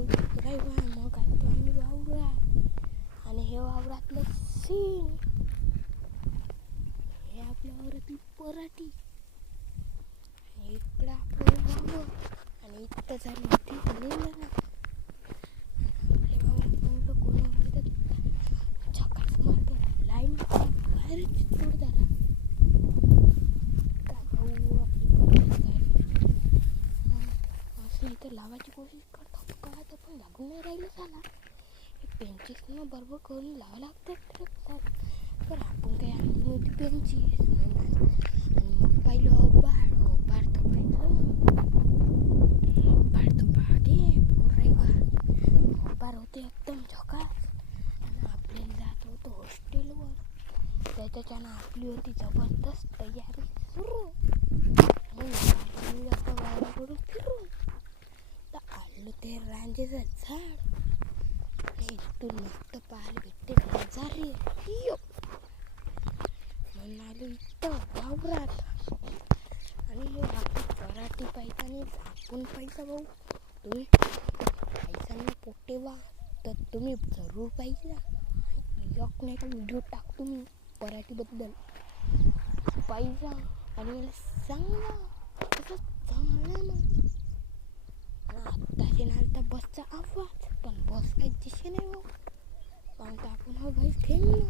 राहिवा मग आलो आम्ही वावरात. आणि हे वावरातलं सीन, हे आपल्या वावरातली पराठी, आणि इकडं आपलं वावर, आणि इथं झाली होती निंदणं. आपल्या वावरात म्हणलं कोणी म्हणतात झकास मारतात लाईन बाहेरच तोडतात. का भाऊ आपली असं इथं लावायची कोशिश करतो का तर पण लागून नाही राहिलं झाला. हे पेंचीसनं बरोबर करून लावा लागतात तर आपण काही आणली नव्हती पेंचीस आणि मग पाहिलं बाळ तर पाहते पोरायवा बार होते एकदम झकास. आणि आपल्याला जात होतं हॉस्टेलवर, त्याच्यानं आपली होती जबरदस्त तयारी सुरू. आणि वावराकडून फिरून तर आलं ते रांजेचं झाड. इथून मस्त पाहायला भेटते नजारे. म्हणून आलो इथं वावरात. आणि हे आपली पराठी पाहिजे आणि आपण पाहिजे भाऊ. तुम्ही पैशांना पोटे वा तर तुम्ही जरूर पाहिजे. एक नाही का व्हिडिओ टाकतो मी पराठीबद्दल पाहिजे आणि मला सांगा कसं चांगलं मग. आत्ताशी नालता बसचा आवाज, पण बस काही दिसे नाही हो, कारण का आपण हा भाई ठेवलो.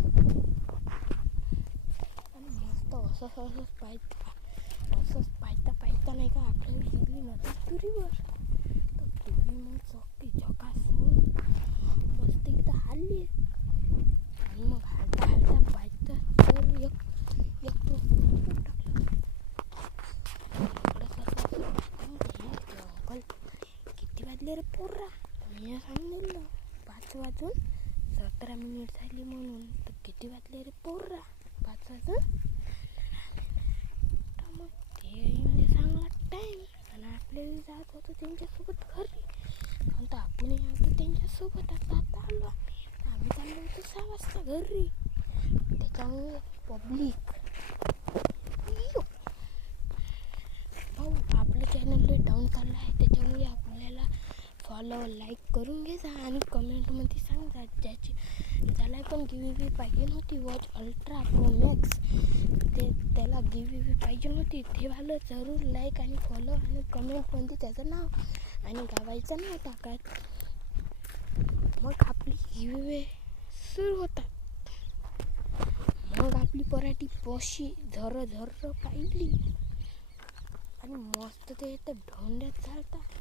आणि मस्त असंच पाहता नाही का आपल्याला गेली नव्हती तुरीवर. तर तुरी मग चौकी झकासून मस्त इथं हल्ली. आणि मग हालता पाहता तर एक अंकल किती वाजले रे पोर्रा. मी सांगितलं 5:17 झाली म्हणून. तर किती वाजले रे पोर्रा, 5 वाजून. मग ते चांगला टाईम. आणि आपल्याला जात होतो त्यांच्यासोबत घरी. नंतर आपण होतो त्यांच्यासोबत. आता आलो आम्ही चाललो होतो 6 वाजता घरी. त्याच्यामुळे पब्लिक भाऊ आपलं चॅनल डाऊन चाललं आहे, त्याच्यामुळे आपल्याला फॉलो लाईक करून घ्यायचा आणि कमेंटमध्ये सांगा ज्याला पण गिव्ह पाहिजे नव्हती वॉच अल्ट्रा प्रो मॅक्स, त्याला गिव्ह पाहिजे नव्हती, ते वालं जरूर लाईक आणि फॉलो आणि कमेंटमध्ये त्याचं नाव आणि गावाचं नाव टाकात. मग आपली गिव्ह सुरू होतात. मग आपली पराठी पशी झर पाहिली आणि मस्त ते इथं ढोंड्यात चालतात.